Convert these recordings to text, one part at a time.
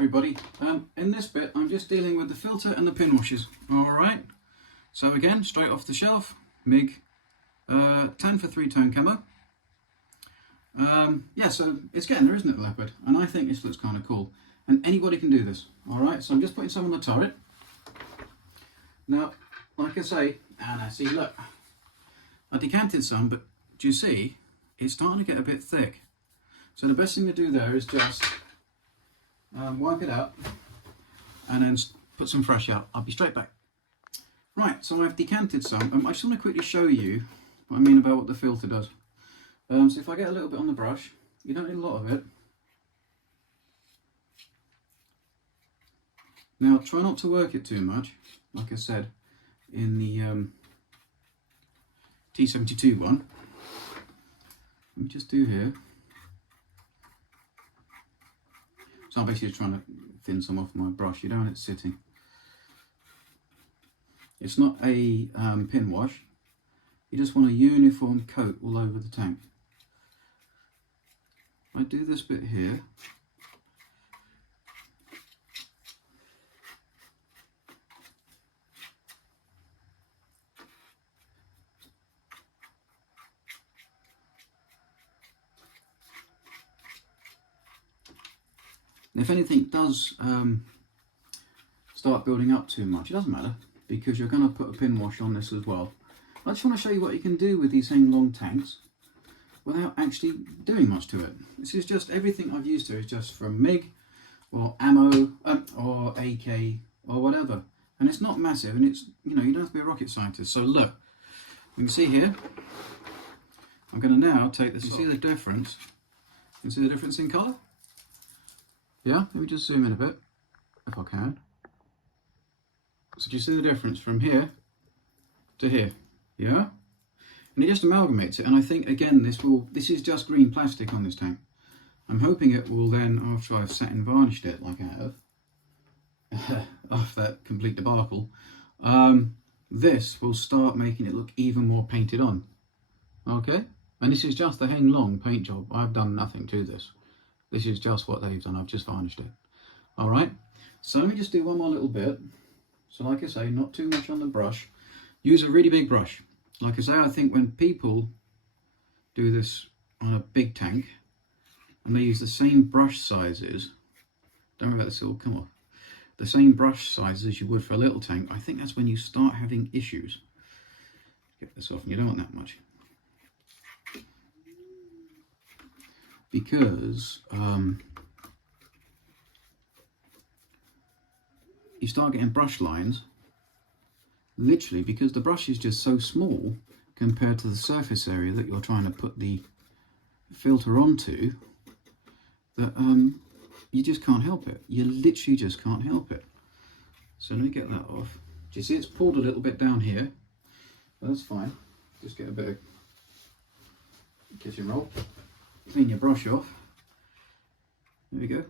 everybody. In this bit I'm just dealing with the filter and the pin washers. Alright, so again, straight off the shelf, MIG 10 for 3-tone camo. Yeah, so it's getting there, isn't it, Leopard? And I think this looks kind of cool. And anybody can do this. Alright, so I'm just putting some on the turret. Now, like I say, and I see, look, I decanted some, but do you see, it's starting to get a bit thick. So the best thing to do there is just wipe it out and then put some fresh out. I'll be straight back. Right, so I've decanted some. I just want to quickly show you what I mean about what the filter does. So if I get a little bit on the brush, you don't need a lot of it. Now try not to work it too much, like I said in the T72 one. Let me just do here. So I'm basically just trying to thin some off my brush. You don't want it sitting. It's not a pin wash. You just want a uniform coat all over the tank. I do this bit here. And if anything does start building up too much, it doesn't matter, because you're going to put a pin wash on this as well. I just want to show you what you can do with these Heng long tanks without actually doing much to it. This is just, everything I've used here is just from MIG or ammo or AK or whatever. And it's not massive, and it's, you know, you don't have to be a rocket scientist. So look, you can see here, I'm going to now take this. You see the difference? You can see the difference in colour? Yeah, let me just zoom in a bit, if I can. So do you see the difference from here to here? Yeah? And it just amalgamates it, and I think, again, this is just green plastic on this tank. I'm hoping it will then, after I've sat and varnished it, like I have, after that complete debacle, this will start making it look even more painted on. Okay? And this is just the Heng Long paint job. I've done nothing to this. This is just what they've done. I've just varnished it. Alright, so let me just do one more little bit. So like I say, not too much on the brush. Use a really big brush. Like I say, I think when people do this on a big tank and they use the same brush sizes, don't worry about this, it'll come off. The same brush sizes as you would for a little tank, I think that's when you start having issues. Get this off, and you don't want that much. Because you start getting brush lines, literally, because the brush is just so small compared to the surface area that you're trying to put the filter onto, that you just can't help it. You literally just can't help it. So let me get that off. Do you see it's pulled a little bit down here? That's fine. Just get a bit of kitchen roll. Clean your brush off. There we go.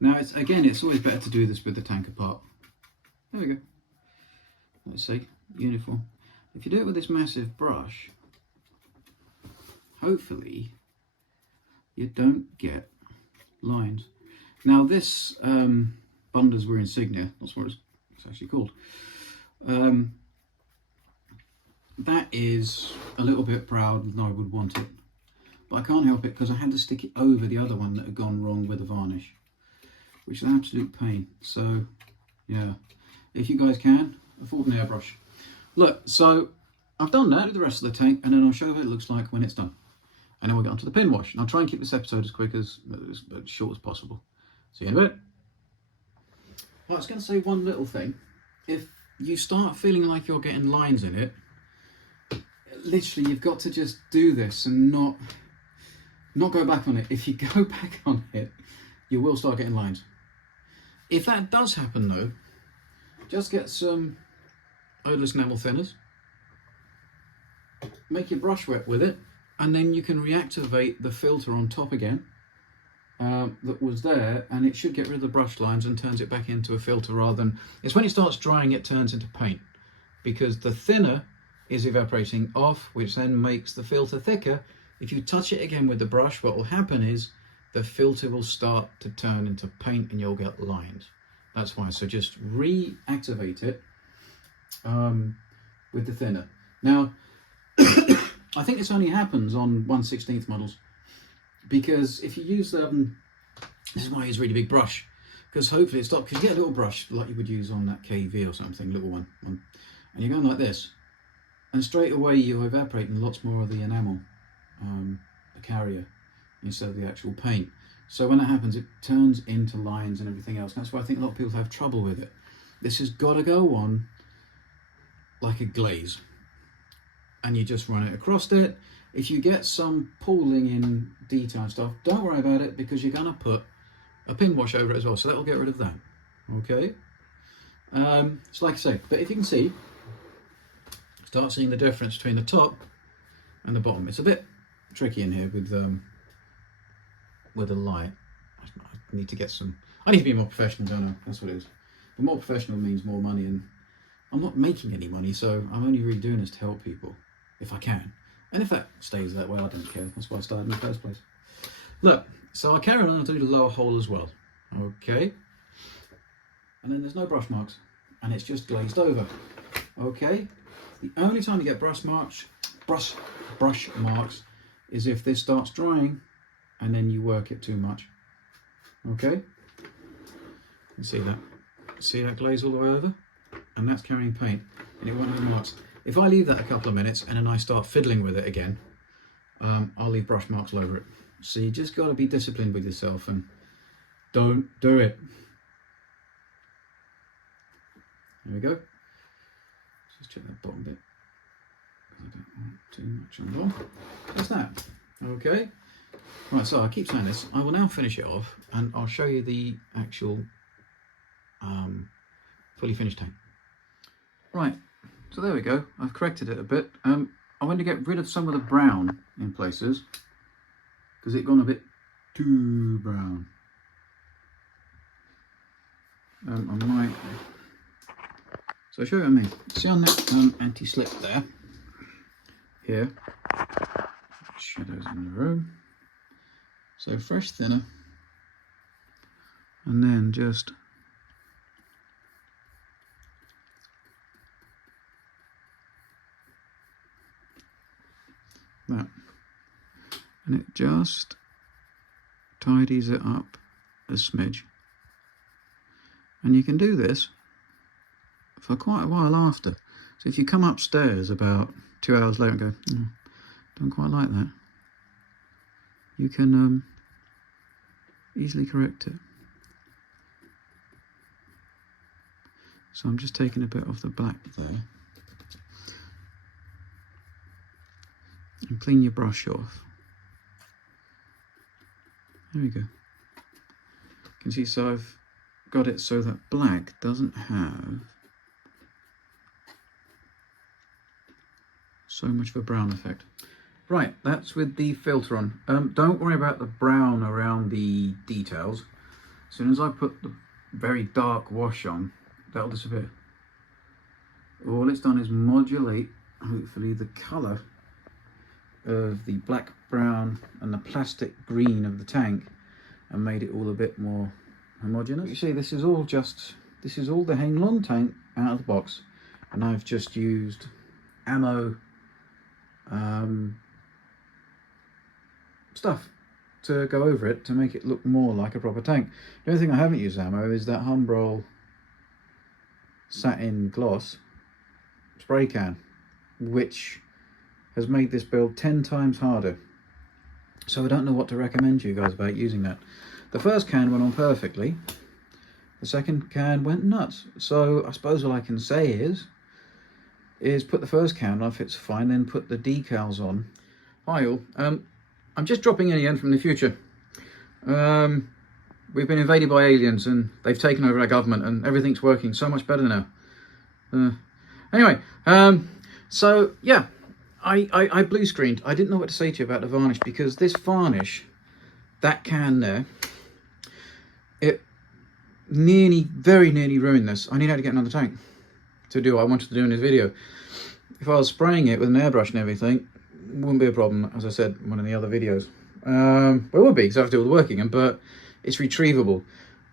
Now, it's always better to do this with the tank apart. There we go. Let's see, uniform. If you do it with this massive brush, hopefully you don't get lines. Now this Bunda's Wear Insignia, that's what it's actually called. That is a little bit proud, and I would want it. But I can't help it because I had to stick it over the other one that had gone wrong with the varnish, which is an absolute pain. So yeah, if you guys can, afford an airbrush. Look, so I've done that with the rest of the tank, and then I'll show you what it looks like when it's done. And then we'll get onto the pin wash. And I'll try and keep this episode as quick as short as possible. See you in a bit. I was going to say one little thing. If you start feeling like you're getting lines in it, literally you've got to just do this and not go back on it. If you go back on it, you will start getting lines. If that does happen though, just get some odorless enamel thinners, make your brush wet with it, and then you can reactivate the filter on top again that was there, and it should get rid of the brush lines and turns it back into a filter, rather than, it's when it starts drying it turns into paint, because the thinner is evaporating off, which then makes the filter thicker. If you touch it again with the brush, what will happen is the filter will start to turn into paint and you'll get lines. That's why. So just reactivate it with the thinner. Now, I think this only happens on 1/16 models, because if you use this is why I use a really big brush, because hopefully it stops. Because you get a little brush like you would use on that KV or something, little one, and you're going like this, and straight away you're evaporating lots more of the enamel, the carrier, instead of the actual paint. So when that happens, it turns into lines and everything else. That's why I think a lot of people have trouble with it. This has got to go on like a glaze, and you just run it across it. If you get some pooling in detail and stuff, don't worry about it, because you're going to put a pin wash over it as well, so that will get rid of that. Okay, so like I say, but if you can see, start seeing the difference between the top and the bottom. It's a bit tricky in here with the light. I need to get some. I need to be more professional, don't I? That's what it is. But more professional means more money, and I'm not making any money, so I'm only really doing this to help people if I can. And if that stays that way, I don't care. That's why I started in the first place. Look, so I carry on to do the lower hole as well. Okay. And then there's no brush marks, and it's just glazed over. Okay. The only time you get brush marks is if this starts drying and then you work it too much. Okay. You see that? See that glaze all the way over? And that's carrying paint, and it won't have marks. If I leave that a couple of minutes and then I start fiddling with it again, I'll leave brush marks all over it. So you just got to be disciplined with yourself and don't do it. There we go. Just check that bottom bit. I don't want too much on bottom. That's that. Okay. Right, so I keep saying this. I will now finish it off, and I'll show you the actual fully finished tank. Right. So there we go. I've corrected it a bit. I want to get rid of some of the brown in places, because it's gone a bit too brown. I might. So I'll show you what I mean. See on that anti-slip there, here, shadows in the room. So fresh thinner, and then just that, and it just tidies it up a smidge. And you can do this for quite a while after. So if you come upstairs about 2 hours later and go, don't quite like that, you can easily correct it. So I'm just taking a bit of the black there, and clean your brush off. There we go. You can see, so I've got it so that black doesn't have so much of a brown effect. Right, that's with the filter on. Don't worry about the brown around the details. As soon as I put the very dark wash on, that'll disappear. All it's done is modulate, hopefully, the colour of the black, brown and the plastic green of the tank, and made it all a bit more homogeneous. You see, this is all the Heng long tank out of the box, and I've just used Camo stuff to go over it to make it look more like a proper tank. The only thing I haven't used Camo is that humbrol satin gloss spray can, which has made this build 10 times harder. So I don't know what to recommend to you guys about using that. The first can went on perfectly. The second can went nuts. So I suppose all I can say is put the first can off, it's fine, then put the decals on. Hi all, I'm just dropping in again from the future. We've been invaded by aliens and they've taken over our government, and everything's working so much better now. Anyway, so yeah, I blue screened. I didn't know what to say to you about the varnish, because this varnish, that can there, it very nearly ruined this. I needed to get another tank to do what I wanted to do in this video. If I was spraying it with an airbrush and everything, it wouldn't be a problem, as I said in one of the other videos. Well, it would be, because I have to do all the working, but it's retrievable.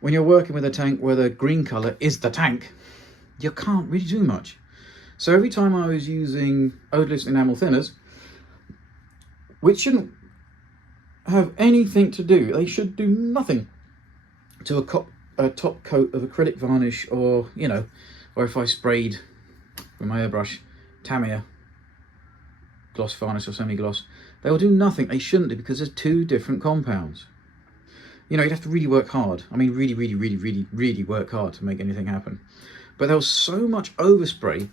When you're working with a tank where the green colour is the tank, you can't really do much. So every time I was using odourless enamel thinners, which shouldn't have anything to do, they should do nothing to a top coat of acrylic varnish, or, you know, or if I sprayed with my airbrush Tamiya gloss varnish or semi-gloss, they will do nothing. They shouldn't do, because there's two different compounds. You know, you'd have to really work hard. I mean, really work hard to make anything happen. But there was so much overspray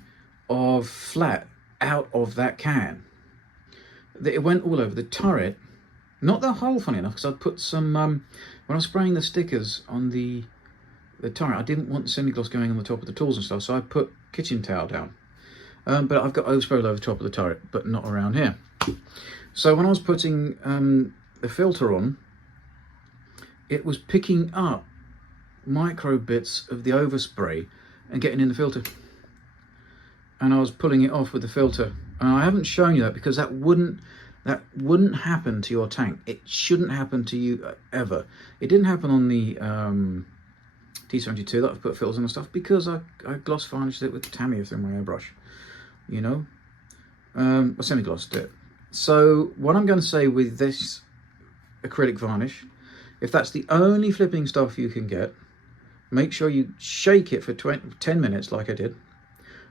of flat out of that can that it went all over the turret. Not the whole, funny enough, because I put some, when I was spraying the stickers on the turret, I didn't want the semi-gloss going on the top of the tools and stuff, so I put kitchen towel down. But I've got overspray all over the top of the turret, but not around here. So when I was putting the filter on, it was picking up micro bits of the overspray and getting in the filter. And I was pulling it off with the filter. And I haven't shown you that because that wouldn't happen to your tank. It shouldn't happen to you ever. It didn't happen on the T72 that I've put filters on and stuff, because I gloss varnished it with Tamiya through my airbrush, you know, or semi-glossed it. So what I'm going to say with this acrylic varnish, if that's the only flipping stuff you can get, make sure you shake it for 10 minutes like I did,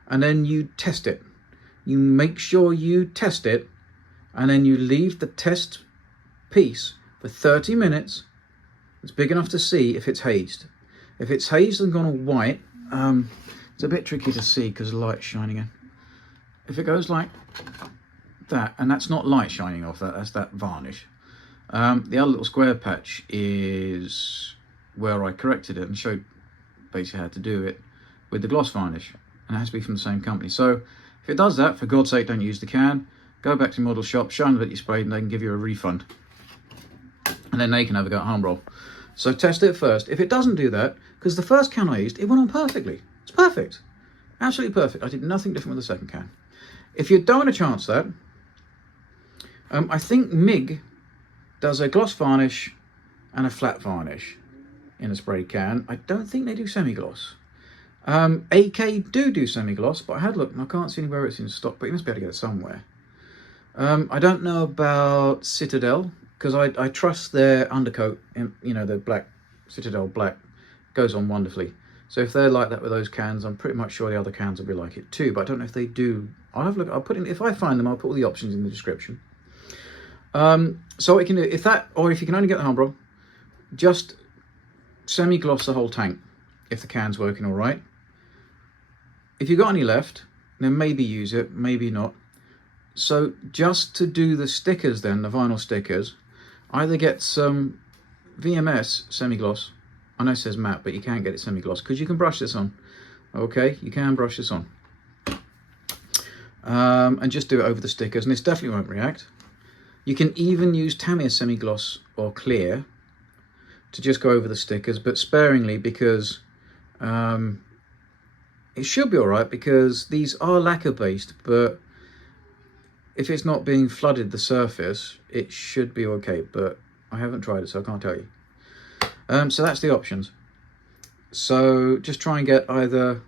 and then you test it. You make sure you test it, and then you leave the test piece for 30 minutes. It's big enough to see if it's hazed. If it's hazed and gone all white, it's a bit tricky to see because the light's shining in. If it goes like that, and that's not light shining off that, that's that varnish. The other little square patch is where I corrected it and showed basically how to do it with the gloss varnish, and it has to be from the same company. So if it does that, for God's sake, don't use the can. Go back to your model shop, show them that you sprayed, and they can give you a refund, and then they can have a go at humbrol. So test it first. If it doesn't do that, because the first can I used, it went on perfectly. It's perfect, absolutely perfect. I did nothing different with the second can. If you don't want to chance that, I think MIG does a gloss varnish and a flat varnish in a spray can. I don't think they do semi-gloss. AK do semi-gloss, but I had looked and I can't see anywhere it's in stock, but you must be able to get it somewhere. I don't know about Citadel, because I trust their undercoat, you know, the black Citadel black goes on wonderfully. So if they're like that with those cans, I'm pretty much sure the other cans will be like it too, but I don't know if they do. I'll have a look. I'll put in, if I find them, I'll put all the options in the description. So what you can do, if that, or if you can only get the humbrol, just semi-gloss the whole tank if the can's working all right. If you've got any left, then maybe use it, maybe not. So just to do the stickers then, the vinyl stickers, either get some VMS semi-gloss. I know it says matte, but you can't get it semi-gloss because you can brush this on. Okay, you can brush this on. And just do it over the stickers, and this definitely won't react. You can even use Tamiya semi-gloss or clear to just go over the stickers, but sparingly, because it should be all right, because these are lacquer based, but if it's not being flooded the surface, it should be okay, but I haven't tried it, so I can't tell you. So that's the options. So just try and get either,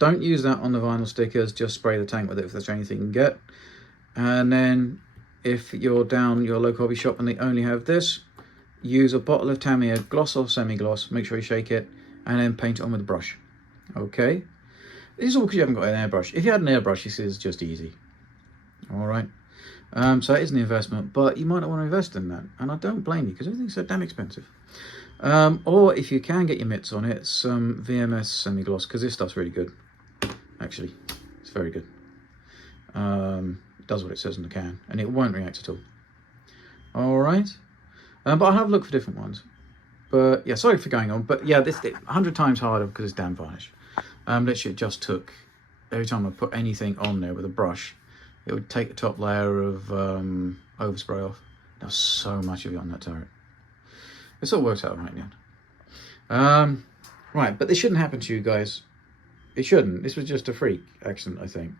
don't use that on the vinyl stickers, just spray the tank with it if there's anything you can get. And then if you're down your local hobby shop and they only have this, use a bottle of Tamiya gloss or semi-gloss, make sure you shake it, and then paint it on with a brush. Okay? This is all because you haven't got an airbrush. If you had an airbrush, this is just easy. Alright? So it is an investment, but you might not want to invest in that. And I don't blame you, because everything's so damn expensive. Or if you can get your mitts on it, some VMS semi-gloss, because this stuff's really good. Actually, it's very good. It does what it says in the can, and it won't react at all. Alright? But I'll have a look for different ones. But yeah, sorry for going on, but yeah, this 100 times harder because it's damn varnish. Literally it just took, every time I put anything on there with a brush, it would take the top layer of overspray off. There was so much of it on that turret. This all works out right in the end. Right, but this shouldn't happen to you guys. It shouldn't. This was just a freak accident, I think.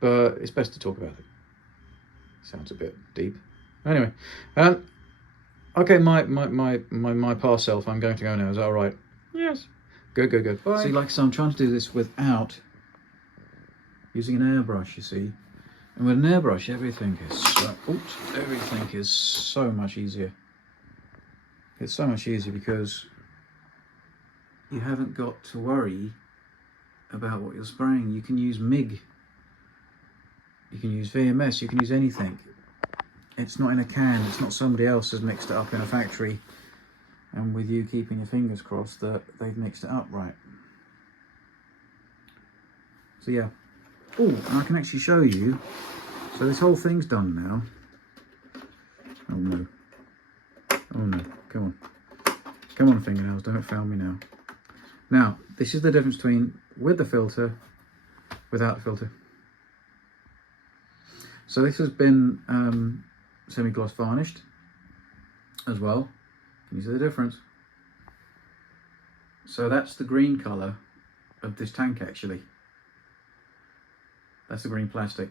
But it's best to talk about it. Sounds a bit deep. Anyway, Okay, my past self, I'm going to go now. Is that all right? Yes. Good, good, good. Bye. See, like I said, I'm trying to do this without using an airbrush, you see. And with an airbrush, everything is so much easier. It's so much easier because you haven't got to worry about what you're spraying. You can use MIG, you can use VMS, you can use anything. It's not in a can, it's not somebody else has mixed it up in a factory and with you keeping your fingers crossed that they've mixed it up right. So yeah. Oh, and I can actually show you. So this whole thing's done now. Oh no. Oh no, come on. Come on, fingernails, don't fail me now. Now, this is the difference between with the filter, without the filter. So this has been semi-gloss varnished as well. Can you see the difference? So that's the green colour of this tank actually. That's the green plastic.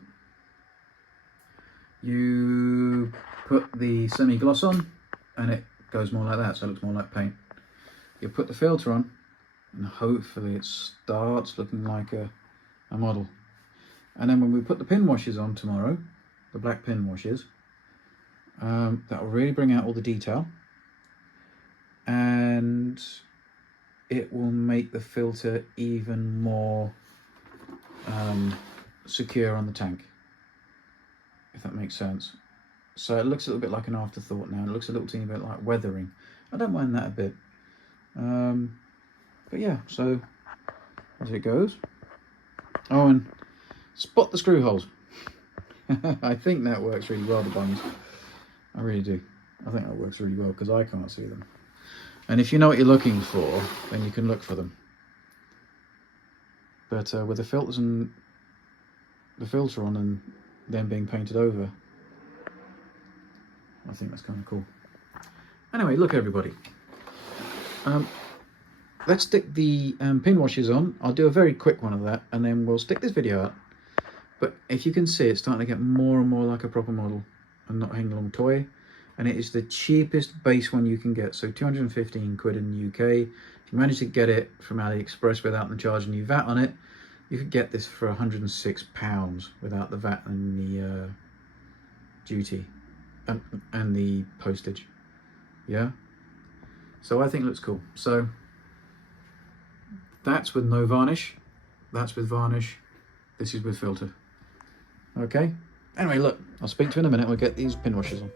You put the semi-gloss on and it goes more like that, so it looks more like paint. You put the filter on and hopefully it starts looking like a model. And then when we put the pin washes on tomorrow, the black pin washes, that will really bring out all the detail and it will make the filter even more secure on the tank, if that makes sense. So it looks a little bit like an afterthought now. It looks a little teeny bit like weathering. I don't mind that a bit. But yeah, so as it goes. Oh, and spot the screw holes. I think that works really well, the bungs. I really do. I think that works really well because I can't see them. And if you know what you're looking for, then you can look for them. But with the filters and the filter on and them being painted over, I think that's kind of cool. Anyway, look everybody. Let's stick the pin washes on. I'll do a very quick one of that and then we'll stick this video out. But if you can see, it's starting to get more and more like a proper model and not hang along toy. And it is the cheapest base one you can get. So 215 quid in the UK. If you manage to get it from AliExpress without them charging you VAT on it, you could get this for £106 without the VAT and the duty and the postage. Yeah. So I think it looks cool. So that's with no varnish. That's with varnish. This is with filter. Okay. Anyway, look, I'll speak to you in a minute. We'll get these pin washers on.